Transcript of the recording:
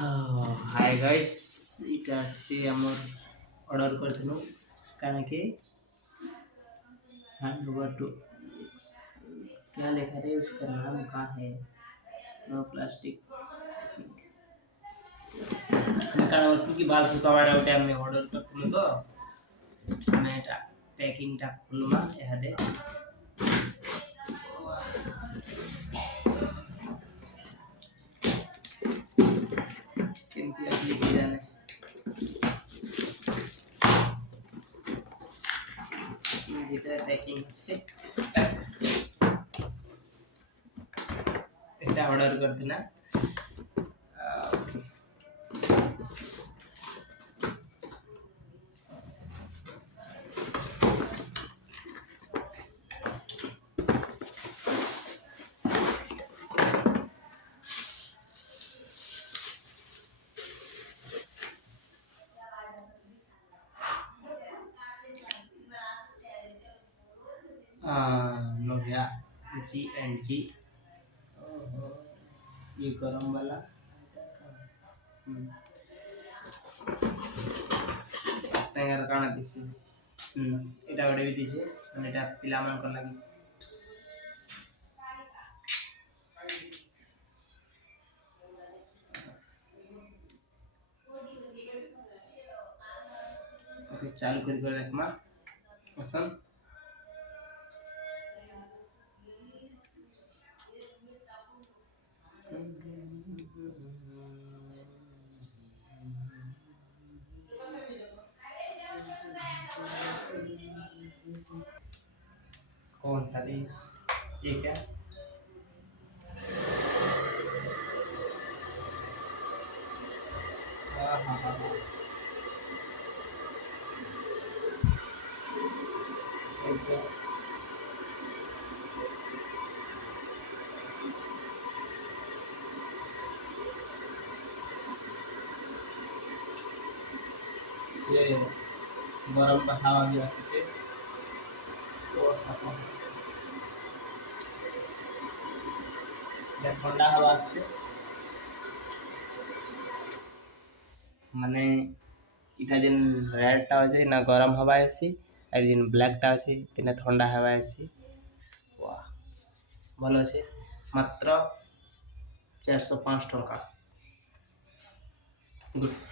hi guys, इटा आछे हमर ऑर्डर करथिनु काना के हैंड ओवर टू क्या लिखा है उसका नाम का है नो प्लास्टिक काना वर्ष की बाल सुकावाडा उटे हम ऑर्डर करथिनु तो मैं एटा पैकिंग टा खुलमा यादे केमती असली की जाने ভিতরে প্যাকিং আছে এটা অর্ডার করতে না नोविया G&G ये गरम वाला सेंगर काना दिसी एटा गोटे भी दिसे माने एटा पिला मन कर लागी ओके चालू कर देखमा पसंद कौन था ये क्या हाँ ये गरम का हवा भी आते ठंडा हवा आछे माने इटा जेन रेड टा আছে না গরম হাওয়া আছে আর যেন ব্ল্যাক টা আছে তিনা ঠান্ডা হাওয়া আছে वाह ভালো আছে মাত্র 405 টাকা গুড